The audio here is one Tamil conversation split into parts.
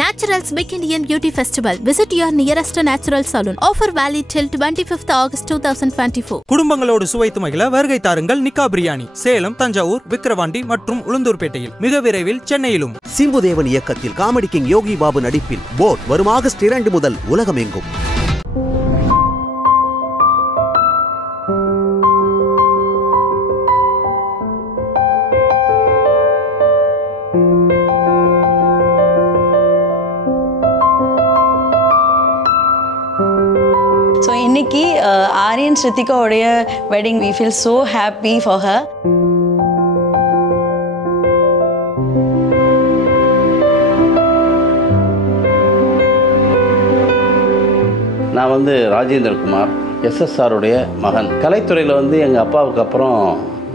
Naturals Big Indian Beauty Festival. Visit your nearest natural salon. Offer valid till 25th August 2024. குடும்பங்களோடு சுவைத்து மகிழ வருகை தாருங்கள் நிக்கா பிரியாணி. சேலம், தஞ்சாவூர், விக்கிரவாண்டி மற்றும் உளுந்தூர்பேட்டையில். மிக விரைவில் சென்னையிலும். சிம்புதேவன் இயக்கத்தில் காமெடி கிங் யோகி பாபு நடிப்பில் போர் வரும் ஆகஸ்ட் 2 முதல் உலகமெங்கும். So இன்னைக்கு ஆரியன் ஸ்ருதிகாவுடைய wedding we feel so happy for her. நான் ராஜேந்திரகுமார் எஸ்எஸ்ஆருடைய மகன். கலைத்துறையில் எங்கள் அப்பாவுக்கு அப்புறம்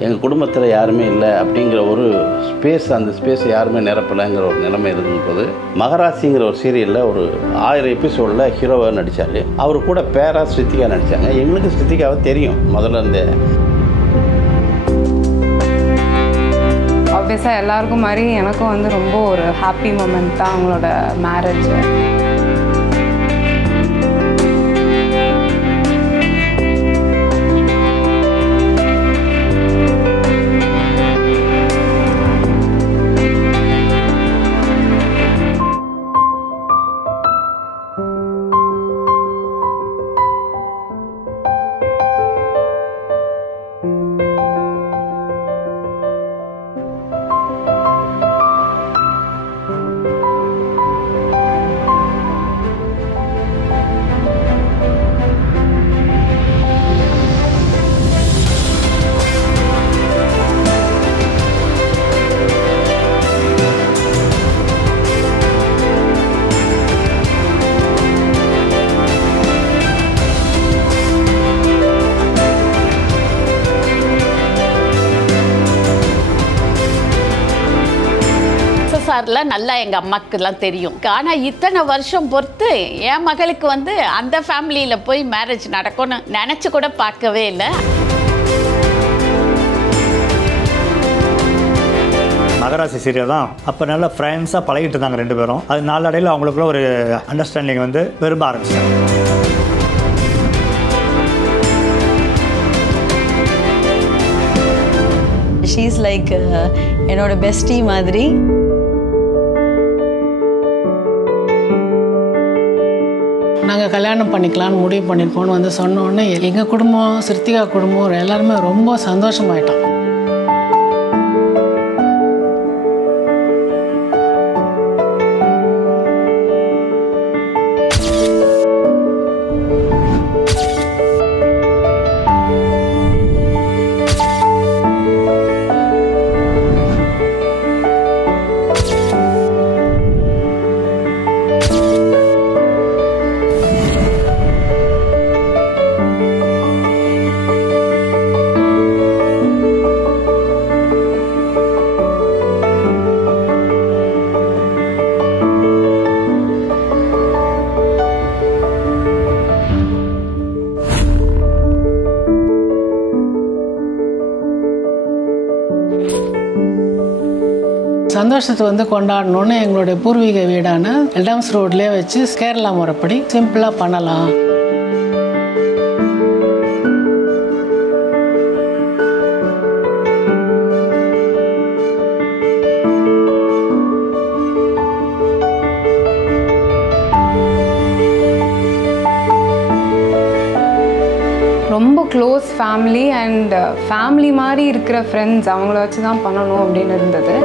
எங்கள் குடும்பத்தில் யாருமே இல்லை அப்படிங்கிற ஒரு அந்த ஸ்பேஸ் யாருமே நிரப்பலைங்கிற ஒரு நிலைமை இருக்கும்போது மகராசிங்கிற ஒரு சீரியலில் ஒரு 1000 எபிசோடில் ஹீரோவாக நடித்தார். அவர் கூட பேரா ஸ்ருதிகா நடித்தாங்க. எங்களுக்கு ஸ்ருதிகாவை தெரியும் முதல்ல இருந்தே. ஆப்வியஸாக எல்லாருக்கும் மாதிரி எனக்கும் ரொம்ப ஒரு ஹாப்பி மூமெண்ட் தான் அவங்களோட மேரேஜ். நல்லா எங்கள் அம்மாக்கெல்லாம் தெரியும். ஆனால் இத்தனை வருஷம் பொறுத்து என் மகளுக்கு அந்த ஃபேமிலியில் போய் மேரேஜ் நடக்கும்னு நினச்சி கூட பார்க்கவே இல்லை. மகராசி சீரியல் தான் அப்போ நல்லா ஃப்ரெண்ட்ஸாக பழகிட்டு இருந்தாங்க 2 பேரும். அது நாளடைவில் அவங்களுக்குள்ள ஒரு அண்டர்ஸ்டாண்டிங் விரும்ப ஆரம்பிச்சாங்க. She is like என்னோட பெஸ்டி மாதிரி. நாங்கள் கல்யாணம் பண்ணிக்கலான்னு முடிவு பண்ணியிருக்கோன்னு சொன்னோன்னே எங்கள் குடும்பம் ஸ்ருதிகா குடும்பம் எல்லாருமே ரொம்ப சந்தோஷமாயிட்டோம். சந்தோஷத்தை கொண்டாடணுன்னு எங்களுடைய பூர்வீக வீடான எல்டாம்ஸ் ரோட்லேயே வச்சு கேரளா முறைப்படி சிம்பிளாக பண்ணலாம். ரொம்ப க்ளோஸ் ஃபேமிலி அண்ட் ஃபேமிலி மாதிரி இருக்கிற ஃப்ரெண்ட்ஸ் அவங்கள வச்சு தான் பண்ணணும் அப்படின்னு இருந்தது.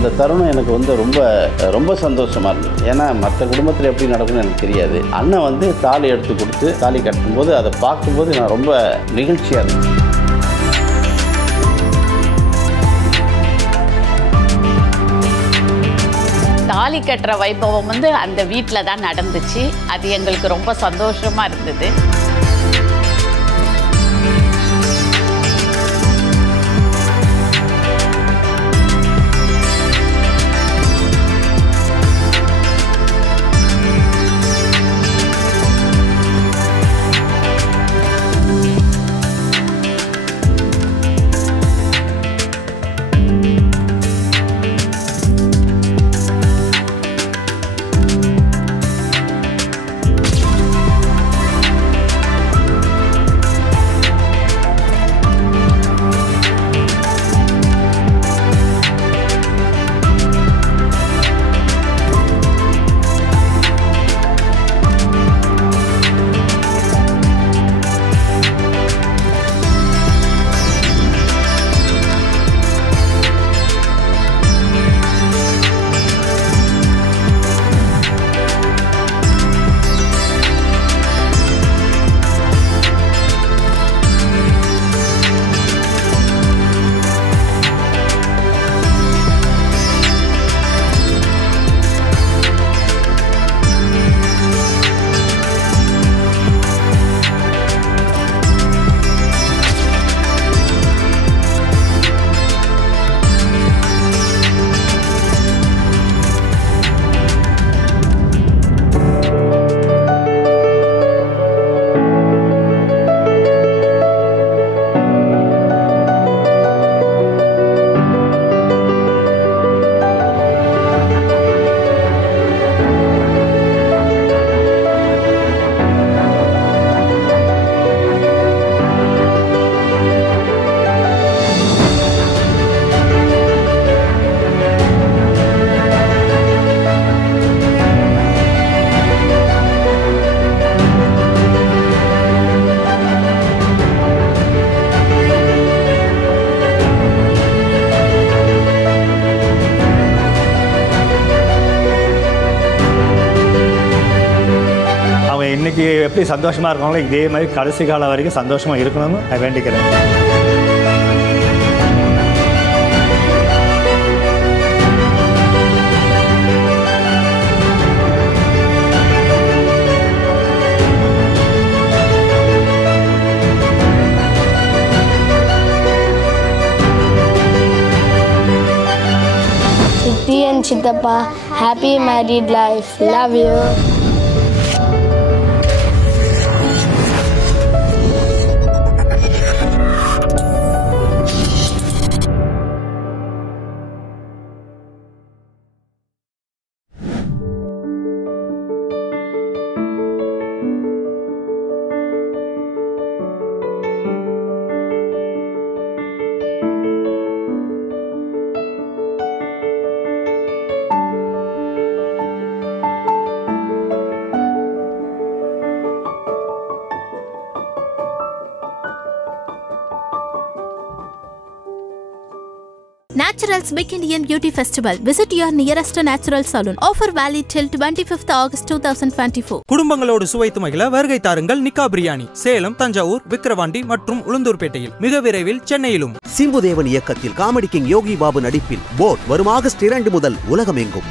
அந்த தருணம் எனக்கு வந்து ரொம்ப ரொம்ப சந்தோஷமாக இருந்தது. ஏன்னா மற்ற குடும்பத்தில் எப்படி நடக்கும்னு எனக்கு தெரியாது. அண்ணன் வந்து தாலி எடுத்து கொடுத்து தாலி கட்டும்போது அதை பார்க்கும்போது நான் ரொம்ப நிகழ்ச்சியாக இருந்தேன். தாலி கட்டுற வைபவம் வந்து அந்த வீட்டில் தான் நடந்துச்சு. அது எங்களுக்கு ரொம்ப சந்தோஷமாக இருந்தது. இன்னைக்கு எப்படி சந்தோஷமாக இருக்காங்களோ இதே மாதிரி கடைசி காலம் வரைக்கும் சந்தோஷமாக இருக்கணும்னு நான் வேண்டிக்கிறேன். Siddhi and Chittappa, happy married life. Love you. Naturals Big Indian Beauty Festival. Visit your nearest natural salon. Offer valid till 25th August 2024. குடும்பங்களோடு சுவைத்து மகிழ வருகை தாருங்கள் நிக்கா பிரியாணி. சேலம், தஞ்சாவூர், விக்கிரவாண்டி மற்றும் உளுந்தூர்பேட்டையில். மிக விரைவில் சென்னையிலும். சிம்புதேவன் இயக்கத்தில் காமெடி கிங் யோகி பாபு நடிப்பில் போட் வரும் ஆகஸ்ட் 2 முதல் உலகமெங்கும்.